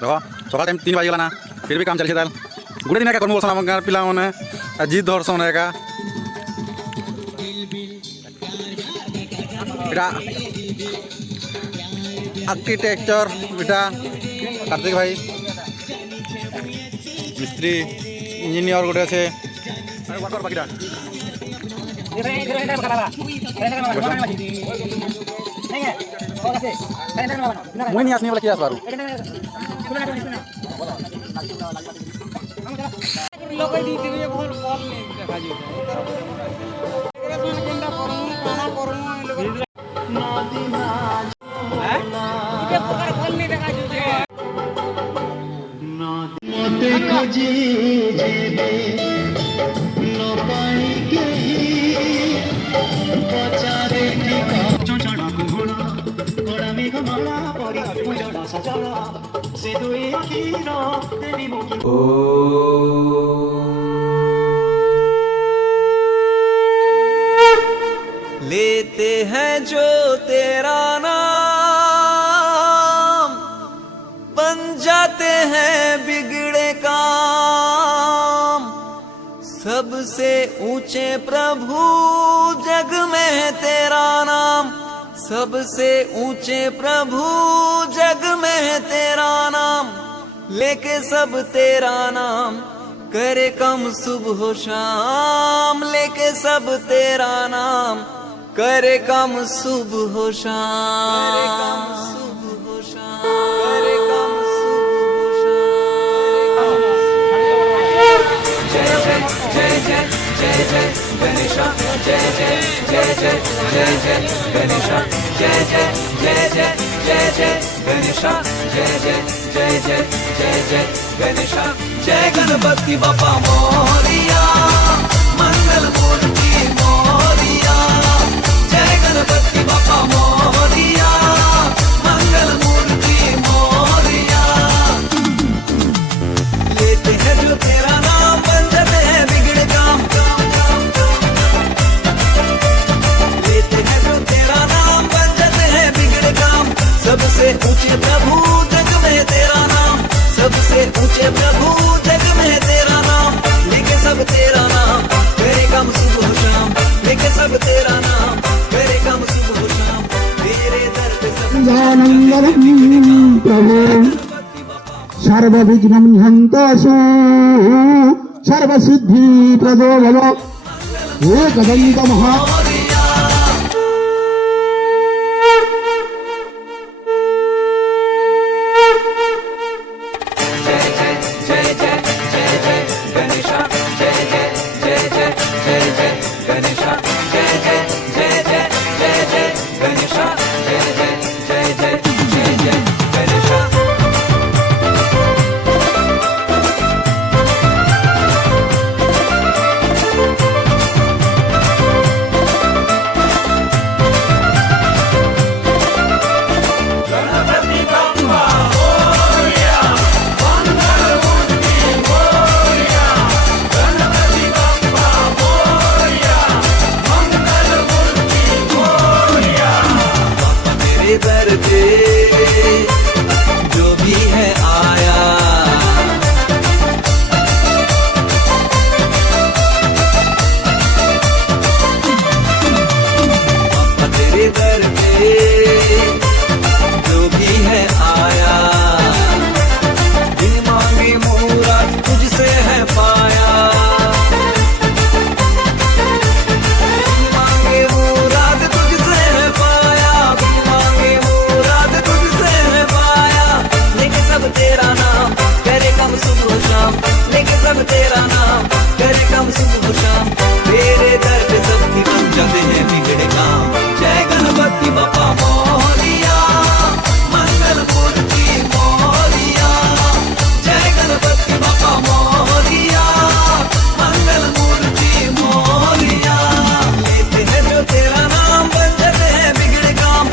देखो सकाल टाइम 3 बजे ना फिर भी काम चलছে তাহলে গুড়ে দিন একা করবো বলছিলাম আমার পিলা মানে জিদ ধরছন একা এটা আর্কিটেকচার এটা কার্তিক ভাই মিস্ত্রি ইঞ্জিনিয়ার গোটে আছে ওয়ার্কার বাকিটা মুই নিয়ে আসনি বলে কি আসবো আর लोग दीदी भल भल नहीं देखा जो केंदा करमु काना करमु लोग नदी ना इके प्रकार भल नहीं देखा जो नदी मते खोजी जेबे नो पानी के बचारे निका चचड़ा घोड़ा घोड़ा में घोड़ा पड़ी मुजड़ा सजड़ा से दुई आखिरो तेरी मुकी ओ लेते हैं जो तेरा नाम बन जाते हैं बिगड़े काम सबसे ऊंचे प्रभु जग में है तेरा नाम सबसे ऊंचे प्रभु जग में है तेरा नाम लेके सब तेरा नाम करे कम सुबह शाम लेके सब तेरा नाम करे कम सुबह शाम करे कम सुबह शाम करे कम सुबह शाम जय जय जय जय जय जय गणेशा जय जय जय जय जय जय गणेशा जय जय जय जय जय जय गणेशा जय जय जय जय जय जय गणेशा जय गणपति बाप्पा मोरिया मंगल मूर्ति मोरिया जय गणपति बाप्पा मोरिया मंगल मूर्ति मोरिया लेते हैं जो तेरा नाम बन जाते हैं बिगड़े काम लेते हैं जो तेरा नाम बन जाते हैं बिगड़े काम सबसे ऊंचे प्रभु जग में तेरा नाम सबसे ऊंचे प्रभु जग में तेरा नाम लेके सब तेरा नाम करे कम सुबह शाम लेके सब तेरा नाम करे कम सुबह शाम तेरे दर पे सब प्रभु सर्वविघ्नं हन्तासु सर्वसिद्धि प्रदो भव एकदन्त महा दर पे जो भी है आया पापा तेरे दर पे जो भी है आया बिन मांगे मुराद तुझसे है पाया बिन मांगे मुराद तुझसे है पाया बिन मांगे मुराद तुझसे है पाया लेके सब तेरा नाम करे कम सुबह शाम लेके सब तेरा नाम करे कम सुबह शाम तेरे दर पे सब भी बन जाते हैं बिगड़े काम जय गणपति बाप्पा मोरिया मंगल मूर्ति मोरिया जय गणपति बाप्पा मोरिया मंगल मूर्ति मोरिया लेते हैं जो तेरा नाम बन जाते हैं बिगड़े काम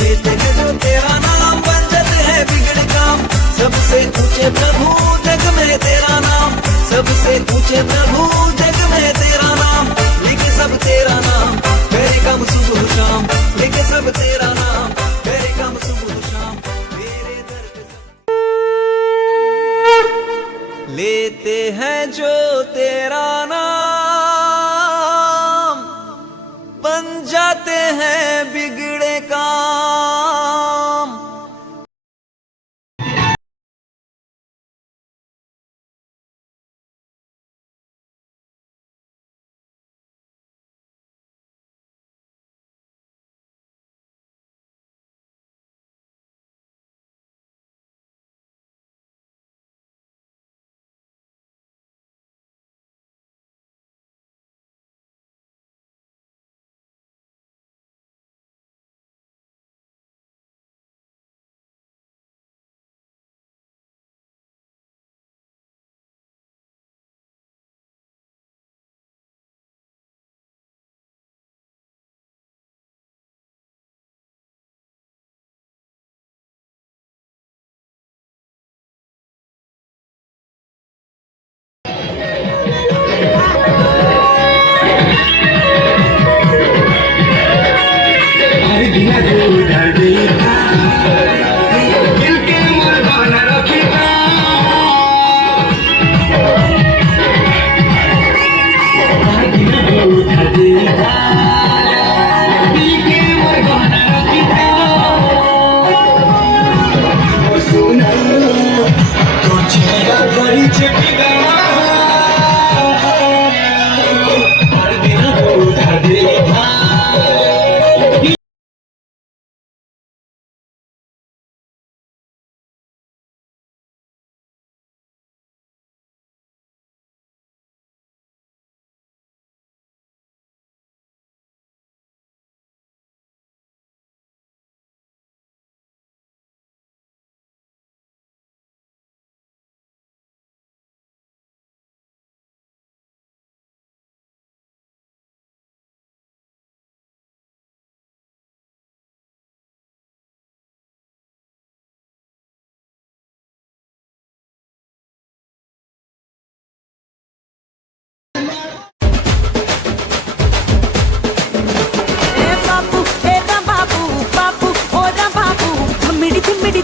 लेते हैं जो तेरा नाम बन जाते हैं बिगड़े काम सबसे ऊंचे प्रभु जग में तेरा नाम सबसे ऊंचे प्रभु जग में तेरा नाम लेके सब तेरा नाम करे कम सुबह शाम लेके सब तेरा नाम करे कम सुबह तेरा नाम बन जाते हैं बिगड़े काम।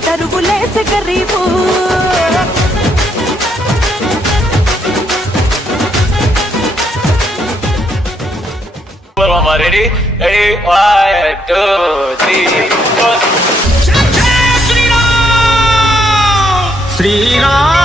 తరుగులేసే గరీబు ready? Ready? 1, 2, 3, 4. శ్రీరామ్